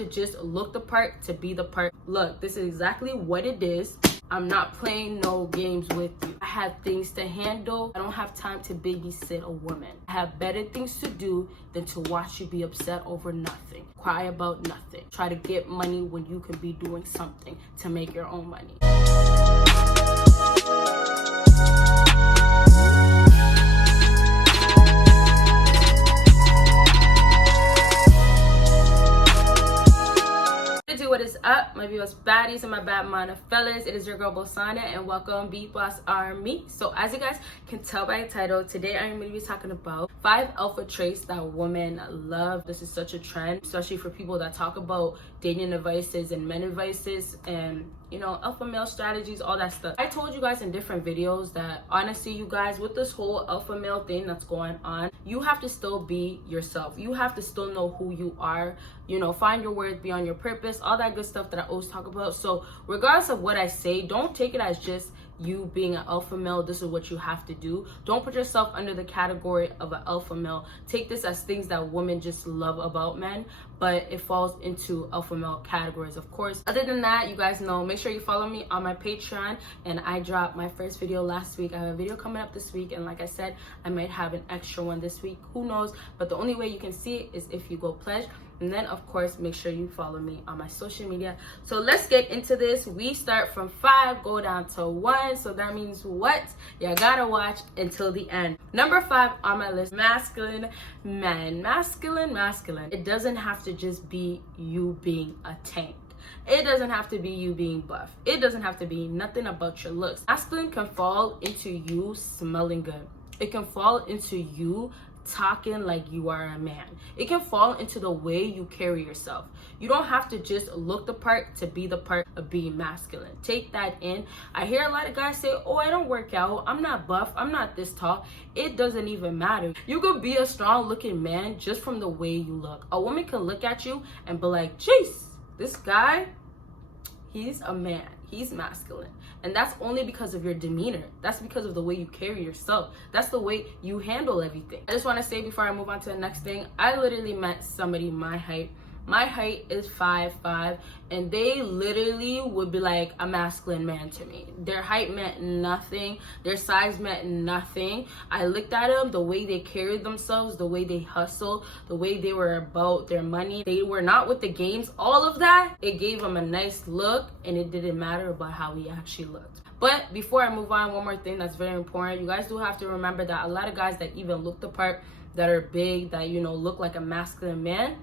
to just look the part to be the part. Look, this is exactly what it is. I'm not playing no games with you. I have things to handle. I don't have time to babysit a woman. I have better things to do than to watch you be upset over nothing, cry about nothing, try to get money when you could be doing something to make your own money. What is up, my BBoss baddies and my bad mana fellas? It is your girl Bosana and welcome BBossArmy. So as you guys can tell by the title, today I'm going to be talking about 5 alpha traits that women love. This is such a trend, especially for people that talk about dating advices and men advices and, you know, alpha male strategies, all that stuff. I told you guys in different videos that honestly, you guys, with this whole alpha male thing that's going on, you have to still be yourself. You have to still know who you are, you know, find your worth, be on your purpose, all that good stuff that I always talk about. So regardless of what I say, don't take it as just you being an alpha male. This is what you have to do. Don't put yourself under the category of an alpha male. Take this as things that women just love about men, but it falls into alpha male categories, of course. Other than that, you guys know, make sure you follow me on my Patreon, and I dropped my first video last week. I have a video coming up this week, and like I said, I might have an extra one this week, who knows, but the only way you can see it is if you go pledge. And then of course, make sure you follow me on my social media. So let's get into this. We start from 5, go down to 1. So that means what? You gotta watch until the end. Number 5 on my list, masculine men. Masculine. It doesn't have to just be you being a tank. It doesn't have to be you being buff. It doesn't have to be nothing about your looks. Masculine can fall into you smelling good. It can fall into you talking like you are a man. It can fall into the way you carry yourself. You don't have to just look the part to be the part of being masculine. Take that in. I hear a lot of guys say, oh, I don't work out, I'm not buff, I'm not this tall. It doesn't even matter. You could be a strong looking man just from the way you look. A woman can look at you and be like, jeez, this guy, he's a man, he's masculine. And that's only because of your demeanor. That's because of the way you carry yourself. That's the way you handle everything. I just want to say before I move on to the next thing, I literally met somebody my height. My height is 5'5", and they literally would be like a masculine man to me. Their height meant nothing. Their size meant nothing. I looked at them, the way they carried themselves, the way they hustled, the way they were about their money. They were not with the games. All of that, it gave them a nice look, and it didn't matter about how he actually looked. But before I move on, one more thing that's very important. You guys do have to remember that a lot of guys that even look the part, that are big, that, you know, look like a masculine man,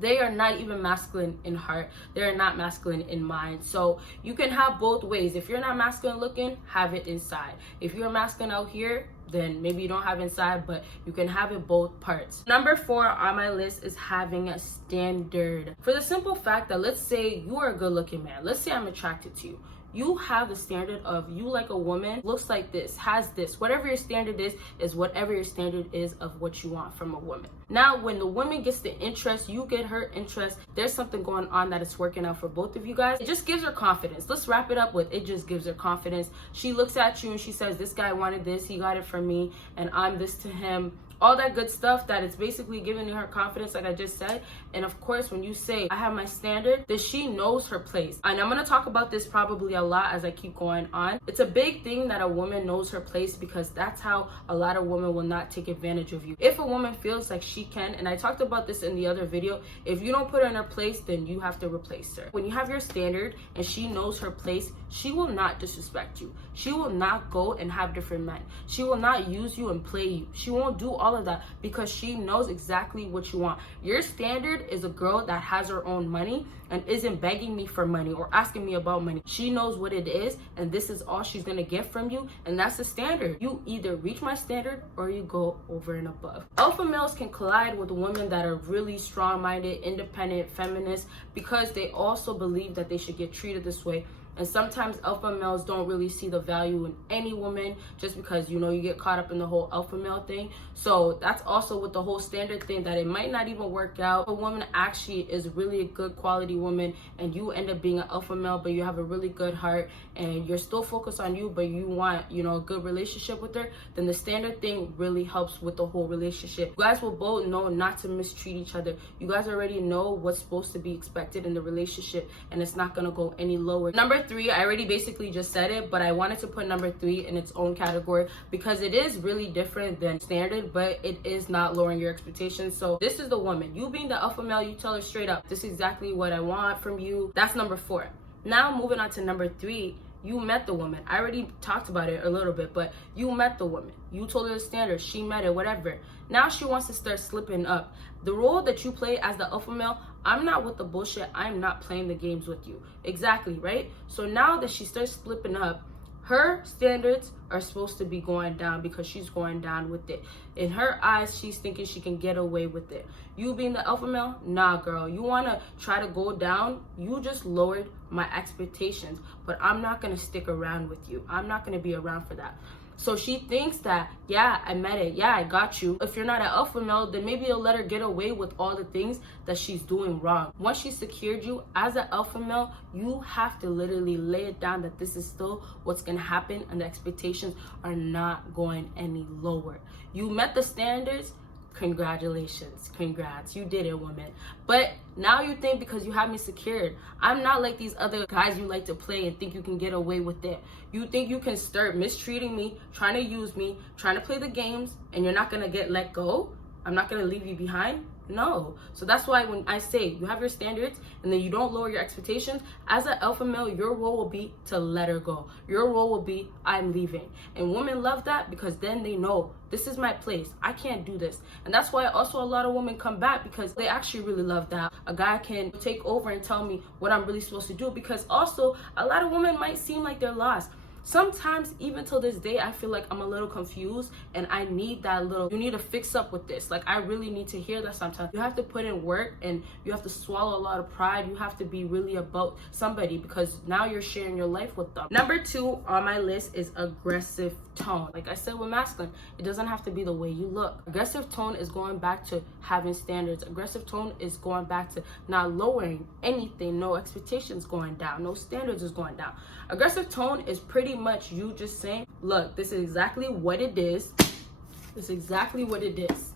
they are not even masculine in heart. They're not masculine in mind. So you can have both ways. If you're not masculine looking, have it inside. If you're masculine out here, then maybe you don't have inside, but you can have it both parts. Number 4 on my list is having a standard. For the simple fact that, let's say you are a good looking man. Let's say I'm attracted to you. You have the standard of you like a woman, looks like this, has this. Whatever your standard is whatever your standard is of what you want from a woman. Now, when the woman gets the interest, you get her interest, there's something going on that is working out for both of you guys. It just gives her confidence. Let's wrap it up with, it just gives her confidence. She looks at you and she says, this guy wanted this, he got it from me, and I'm this to him. All that good stuff that is basically giving her confidence, like I just said. And of course, when you say, I have my standard, that she knows her place. And I'm gonna talk about this probably a lot as I keep going on. It's a big thing that a woman knows her place, because that's how a lot of women will not take advantage of you. If a woman feels like she can, and I talked about this in the other video, if you don't put her in her place, then you have to replace her. When you have your standard and she knows her place, she will not disrespect you. She will not go and have different men. She will not use you and play you. She won't do all of that because she knows exactly what you want. Your standard is a girl that has her own money and isn't begging me for money or asking me about money. She knows what it is, and this is all she's gonna get from you, and that's the standard. You either reach my standard or you go over and above. Alpha males can collide with women that are really strong-minded, independent, feminists, because they also believe that they should get treated this way. And sometimes alpha males don't really see the value in any woman just because, you know, you get caught up in the whole alpha male thing. So that's also with the whole standard thing, that it might not even work out. A woman actually is really a good quality woman and you end up being an alpha male, but you have a really good heart and you're still focused on you, but you want, you know, a good relationship with her, then the standard thing really helps with the whole relationship. You guys will both know not to mistreat each other. You guys already know what's supposed to be expected in the relationship, and it's not gonna go any lower. Number 3, I already basically just said it, but I wanted to put number 3 in its own category because it is really different than standard, but it is not lowering your expectations. So this is the woman. You being the alpha male, you tell her straight up, this is exactly what I want from you. That's number 4. Now moving on to number 3, you met the woman. I already talked about it a little bit, but you met the woman. You told her the standard, she met it, whatever. Now she wants to start slipping up. The role that you play as the alpha male, I'm not with the bullshit. I'm not playing the games with you. Exactly, right? So now that she starts slipping up, her standards are supposed to be going down because she's going down with it. In her eyes, she's thinking she can get away with it. You being the alpha male, nah, girl. You want to try to go down. You just lowered my expectations, but I'm not going to stick around with you. I'm not going to be around for that. So she thinks that, yeah, I met it. Yeah, I got you. If you're not an alpha male, then maybe you'll let her get away with all the things that she's doing wrong. Once she secured you as an alpha male, you have to literally lay it down that this is still what's going to happen and the expectations are not going any lower. You met the standards. Congratulations, congrats, you did it, woman. But now you think because you have me secured, I'm not like these other guys you like to play and think you can get away with it. You think you can start mistreating me, trying to use me, trying to play the games, and you're not gonna get let go? I'm not gonna leave you behind? No. So that's why when I say you have your standards and then you don't lower your expectations, as an alpha male, your role will be to let her go. Your role will be, I'm leaving. And women love that because then they know this is my place. I can't do this. And that's why also a lot of women come back because they actually really love that. A guy can take over and tell me what I'm really supposed to do, because also a lot of women might seem like they're lost. Sometimes even till this day, I feel like I'm a little confused and I need that little, you need to fix up with this. Like I really need to hear that sometimes. You have to put in work and you have to swallow a lot of pride. You have to be really about somebody because now you're sharing your life with them. Number 2 on my list is aggressive tone. Like I said with masculine, it doesn't have to be the way you look. Aggressive tone is going back to having standards. Aggressive tone is going back to not lowering anything. No expectations going down. No standards is going down. Aggressive tone is pretty much you just saying, look, this is exactly what it is. This is exactly what it is.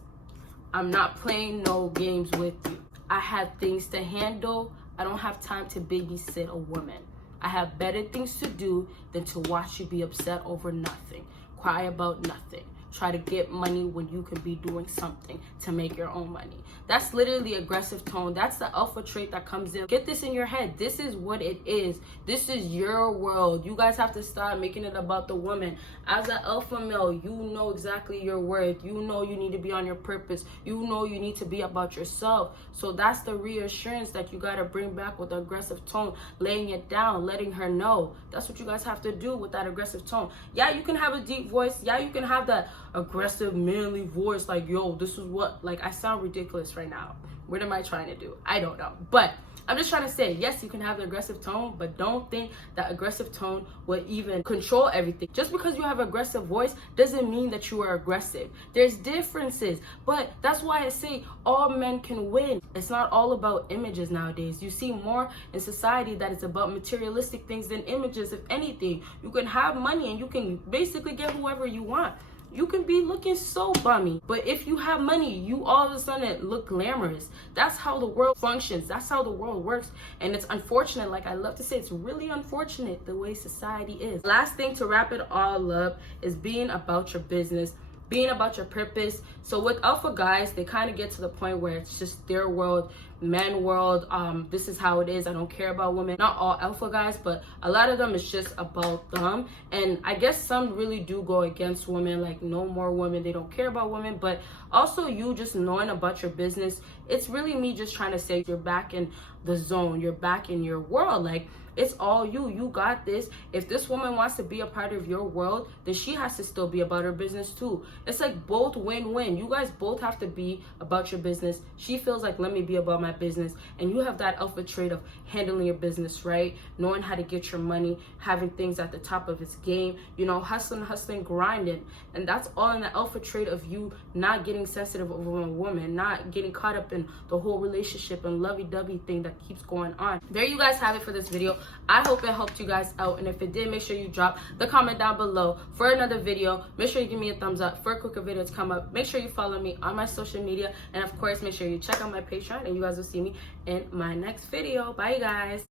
I'm not playing no games with you. I have things to handle. I don't have time to babysit a woman. I have better things to do than to watch you be upset over nothing, cry about nothing, try to get money when you could be doing something to make your own money. That's literally aggressive tone. That's the alpha trait that comes in. Get this in your head. This is what it is. This is your world. You guys have to stop making it about the woman. As an alpha male, you know exactly your worth. You know you need to be on your purpose. You know you need to be about yourself. So that's the reassurance that you got to bring back with the aggressive tone, laying it down, letting her know. That's what you guys have to do with that aggressive tone. Yeah, you can have a deep voice. Yeah, you can have that aggressive manly voice like, yo, this is what, like, I sound ridiculous right now. What am I trying to do? I don't know, but I'm just trying to say, yes, you can have the aggressive tone, but don't think that aggressive tone will even control everything. Just because you have aggressive voice doesn't mean that you are aggressive. There's differences, but that's why I say all men can win. It's not all about images nowadays. You see more in society that it's about materialistic things than images. If anything, you can have money and you can basically get whoever you want. You can be looking so bummy, but if you have money, you all of a sudden look glamorous. That's how the world functions. That's how the world works. And it's unfortunate, like I love to say, it's really unfortunate the way society is. Last thing to wrap it all up is being about your business, being about your purpose. So with alpha guys, they kind of get to the point where it's just their world, men world. This is how it is. I don't care about women. Not all alpha guys, but a lot of them is just about them. And I guess some really do go against women, like no more women. They don't care about women. But also you just knowing about your business, it's really me just trying to say you're back in the zone. You're back in your world. Like, it's all you. You got this. If this woman wants to be a part of your world, then she has to still be about her business too. It's like both win-win. You guys both have to be about your business. She feels like, let me be about my my business, and you have that alpha trait of handling your business right, knowing how to get your money, having things at the top of its game, you know, hustling, grinding. And that's all in the alpha trait of you not getting sensitive over a woman, not getting caught up in the whole relationship and lovey-dovey thing that keeps going on. There you guys have it for this video. I hope it helped you guys out, and if it did, make sure you drop the comment down below for another video. Make sure you give me a thumbs up for a quicker video to come up. Make sure you follow me on my social media, and of course make sure you check out my Patreon, and you guys will see me in my next video. Bye, you guys.